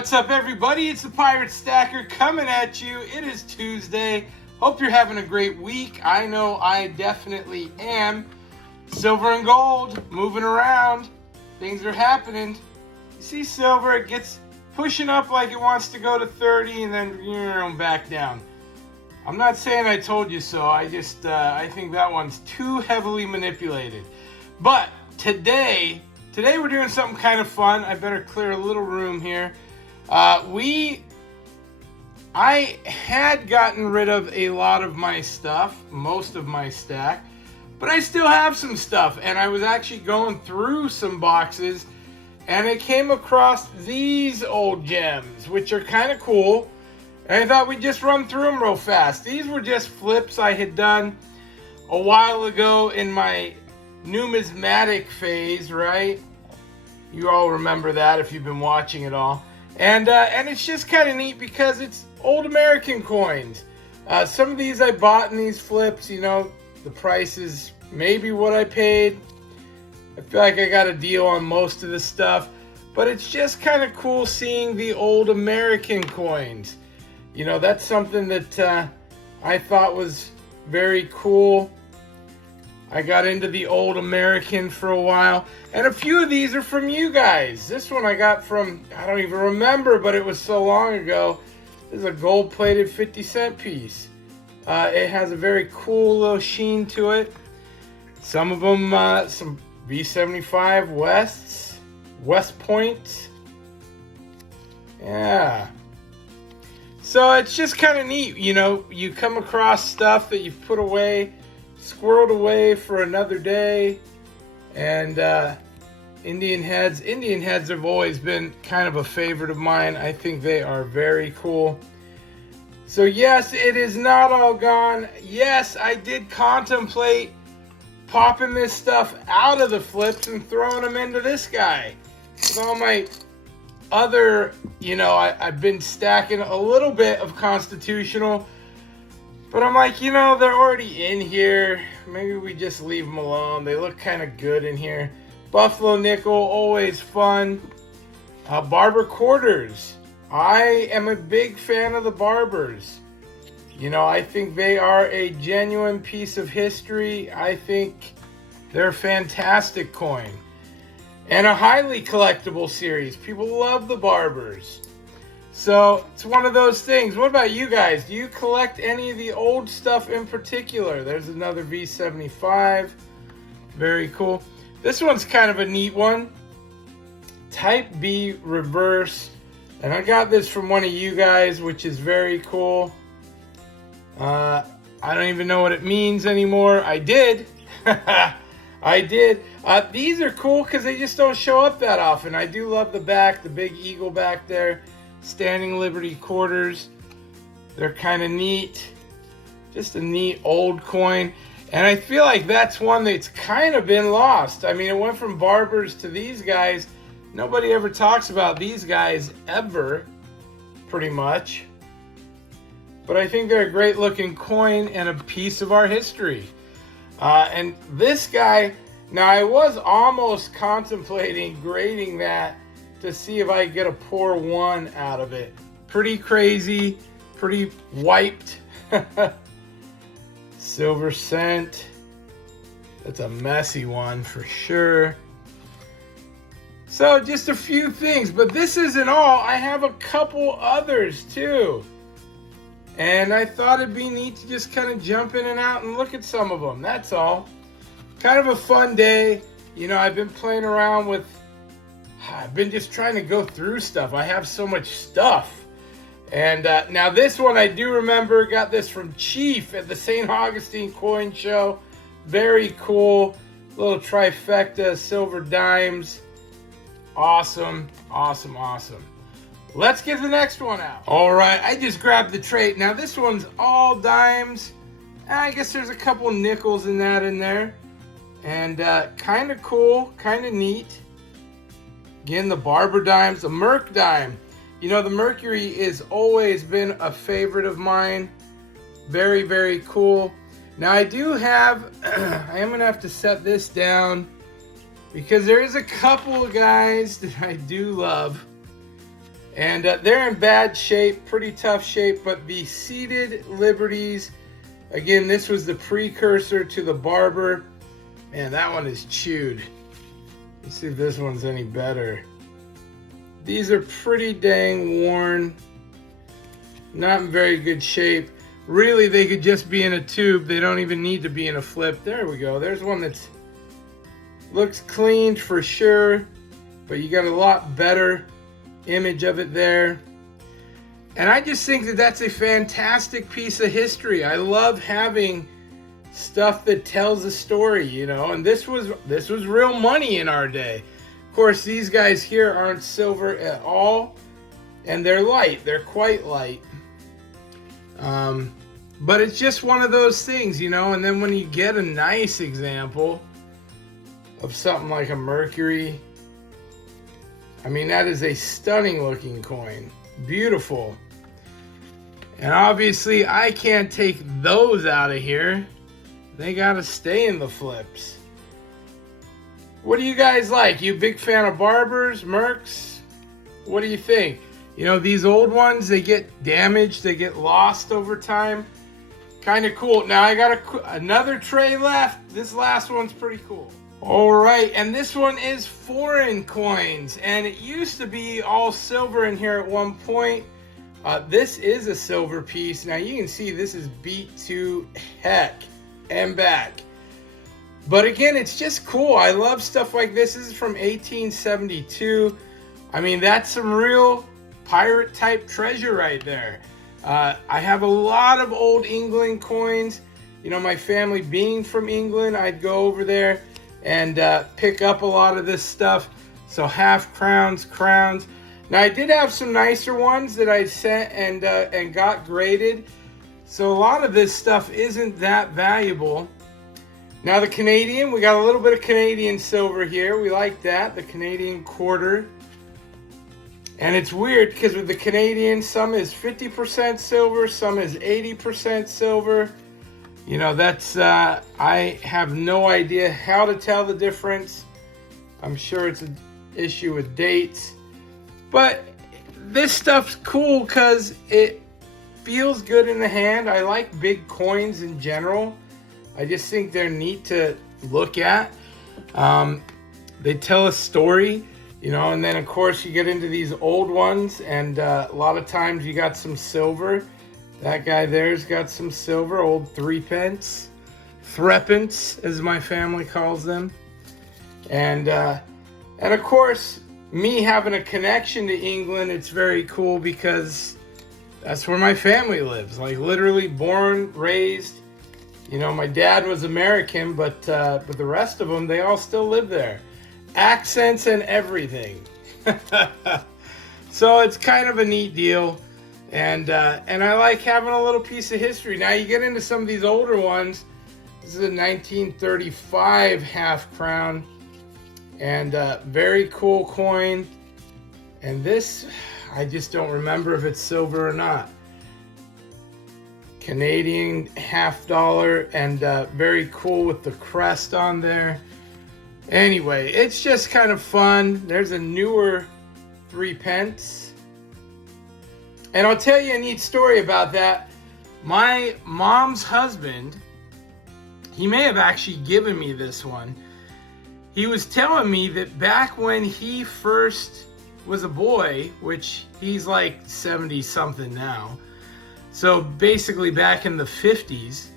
What's up, everybody? It's the Pirate Stacker coming at you. It is Tuesday. Hope you're having a great week. I know I definitely am. Silver and gold, moving around. Things are happening. You see silver, it gets pushing up like it wants to go to 30 and then back down. I'm not saying I told you so. I think that one's too heavily manipulated. But today we're doing something kind of fun. I better clear a little room here. I had gotten rid of a lot of my stuff, most of my stack, but I still have some stuff, and I was actually going through some boxes, and I came across these old gems, which are kind of cool, and I thought we'd just run through them real fast. These were just flips I had done a while ago in my numismatic phase, right? You all remember that if you've been watching it all. And it's just kind of neat because it's old American coins. Some of these I bought in these flips, you know, the price is maybe what I paid. I feel like I got a deal on most of the stuff, but it's just kind of cool seeing the old American coins. You know, that's something that I thought was very cool. I got into the old American for a while, and a few of these are from you guys. This one I got from, I don't even remember, but it was so long ago. This is a gold-plated 50-cent piece. It has a very cool little sheen to it. Some of them, some V75 West Point. Yeah. So it's just kind of neat, you know, you come across stuff that you've put away, squirreled away for another day. And Indian heads have always been kind of a favorite of mine. I think they are very cool. So yes, it is not all gone. Yes, I did contemplate popping this stuff out of the flips and throwing them into this guy. With all my other, you know, I've been stacking a little bit of constitutional, but I'm like, you know, they're already in here. Maybe we just leave them alone. They look kind of good in here. Buffalo nickel, always fun. Barber quarters. I am a big fan of the Barbers. You know, I think they are a genuine piece of history. I think they're a fantastic coin. And a highly collectible series. People love the Barbers. So it's one of those things. What about you guys? Do you collect any of the old stuff in particular? There's another V75. Very cool. This one's kind of a neat one. Type B reverse. And I got this from one of you guys, which is very cool. I don't even know what it means anymore. I did. I did. These are cool because they just don't show up that often. I do love the back, the big eagle back there. Standing Liberty quarters. They're kind of neat. Just a neat old coin. And I feel like that's one that's kind of been lost. I mean, it went from Barbers to these guys. Nobody ever talks about these guys ever, pretty much. But I think they're a great looking coin and a piece of our history. And this guy, now I was almost contemplating grading that to see if I could get a poor one out of it. Pretty crazy, pretty wiped. Silver cent. That's a messy one for sure. So just a few things, but this isn't all. I have a couple others too. And I thought it'd be neat to just kind of jump in and out and look at some of them. That's all. Kind of a fun day. You know, I've been playing around with, I've been just trying to go through stuff. I have so much stuff. And now this one I do remember. Got this from Chief at the St. Augustine Coin Show. Very cool. Little trifecta, silver dimes. Awesome, awesome, awesome. Let's get the next one out. All right, I just grabbed the trait. Now this one's all dimes. I guess there's a couple nickels in there. And kind of cool, kind of neat. Again, the Barber dimes, the Merc dime. You know, the Mercury has always been a favorite of mine. Very, very cool. Now I do have, I am gonna have to set this down because there is a couple of guys that I do love. And they're in bad shape, pretty tough shape, but the seated Liberties, again, this was the precursor to the Barber. Man, that one is chewed. Let's see if this one's any better. These are pretty dang worn, not in very good shape. Really, they could just be in a tube. They don't even need to be in a flip. There we go. There's one that looks cleaned for sure, but you got a lot better image of it there. And I just think that that's a fantastic piece of history. I love having stuff that tells a story, you know, and this was real money in our day. Of course, these guys here aren't silver at all, and they're light. They're quite light. But it's just one of those things, you know, and then when you get a nice example of something like a Mercury, I mean, that is a stunning looking coin. Beautiful. And obviously, I can't take those out of here. They gotta stay in the flips. What do you guys like? You a big fan of Barbers, Mercs? What do you think? You know, these old ones, they get damaged, they get lost over time. Kind of cool. Now I got another tray left. This last one's pretty cool. All right, and this one is foreign coins, and it used to be all silver in here at one point. This is a silver piece. Now you can see this is beat to heck and back. But again, it's just cool. I love stuff like this. This is from 1872. I mean, that's some real pirate type treasure right there. I have a lot of old England coins. You know, my family being from England, I'd go over there and pick up a lot of this stuff. So half crowns, crowns. Now I did have some nicer ones that I sent and got graded. So a lot of this stuff isn't that valuable. Now the Canadian, we got a little bit of Canadian silver here. We like that, the Canadian quarter. And it's weird because with the Canadian, some is 50% silver, some is 80% silver. You know, that's, I have no idea how to tell the difference. I'm sure it's an issue with dates. But this stuff's cool because it feels good in the hand. I like big coins in general. I just think they're neat to look at. They tell a story. You know, and then of course you get into these old ones, and a lot of times you got some silver. That guy there's got some silver, old 3 pence, threepence as my family calls them. And of course, me having a connection to England, it's very cool because that's where my family lives. Like literally born, raised. You know, my dad was American, but the rest of them, they all still live there. Accents and everything. So it's kind of a neat deal, and I like having a little piece of history. Now you get into some of these older ones. This is a 1935 half crown, and very cool coin. And this, I just don't remember if it's silver or not. Canadian $50, and very cool with the crest on there. Anyway, it's just kind of fun. There's a newer 3 pence. And I'll tell you a neat story about that. My mom's husband, he may have actually given me this one. He was telling me that back when he first was a boy, which he's like 70 something now. So basically back in the 50s,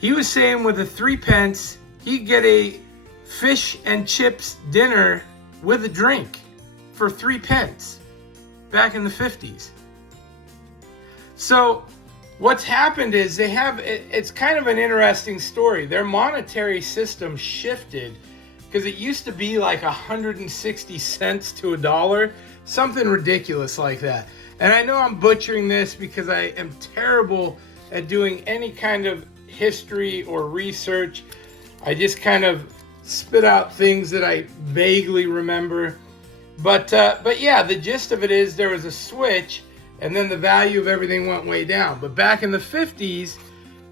he was saying with a 3 pence, he'd get a fish and chips dinner with a drink for 3 pence back in the 50s. So what's happened is it's kind of an interesting story. Their monetary system shifted because it used to be like 160 cents to $1, something ridiculous like that. And I know I'm butchering this because I am terrible at doing any kind of history or research. I just kind of spit out things that I vaguely remember. But yeah, the gist of it is there was a switch, and then the value of everything went way down. But back in the 50s,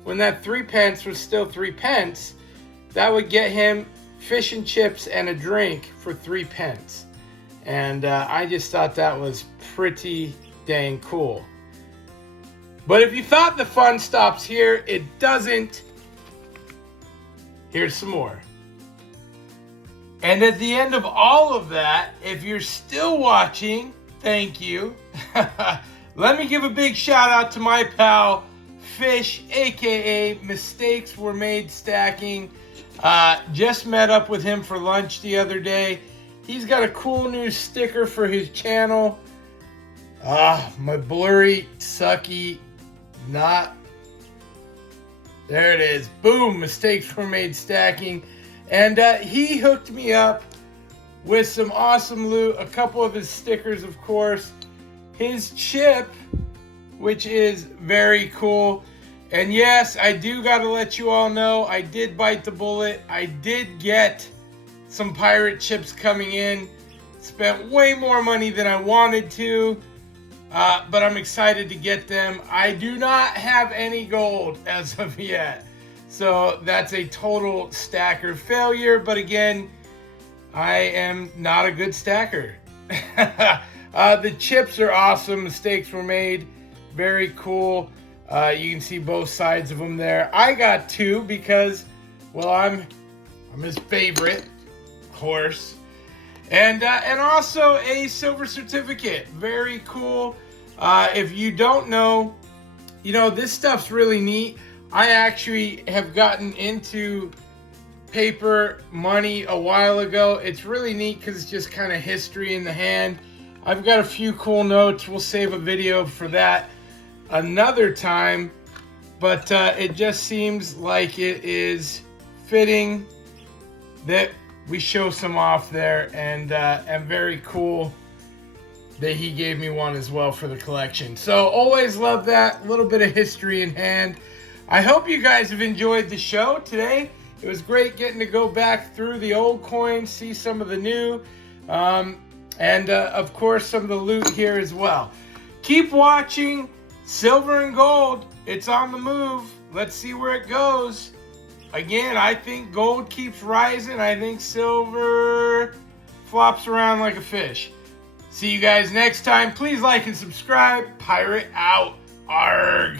when that 3 pence was still 3 pence, that would get him fish and chips and a drink for 3 pence. And I just thought that was pretty dang cool. But if you thought the fun stops here, it doesn't. Here's some more. And at the end of all of that, if you're still watching, thank you. Let me give a big shout out to my pal, Fish, aka Mistakes Were Made Stacking. Just met up with him for lunch the other day. He's got a cool new sticker for his channel. My blurry, sucky, not. There it is. Boom, Mistakes Were Made Stacking. And he hooked me up with some awesome loot. A couple of his stickers, of course. His chip, which is very cool. And yes, I do got to let you all know, I did bite the bullet. I did get some pirate chips coming in. Spent way more money than I wanted to. But I'm excited to get them. I do not have any gold as of yet. So that's a total stacker failure. But again, I am not a good stacker. The chips are awesome. Mistakes were made. Very cool. You can see both sides of them there. I got two because, well, I'm his favorite horse. And also a silver certificate. Very cool. If you don't know, this stuff's really neat. I actually have gotten into paper money a while ago. It's really neat because it's just kind of history in the hand. I've got a few cool notes. We'll save a video for that another time. But it just seems like it is fitting that we show some off there, and very cool that he gave me one as well for the collection. So always love that little bit of history in hand. I hope you guys have enjoyed the show today. It was great getting to go back through the old coins, see some of the new, and of course some of the loot here as well. Keep watching Silver and Gold. It's on the move. Let's see where it goes. Again, I think gold keeps rising. I think silver flops around like a fish. See you guys next time. Please like and subscribe. Pirate out. Arg.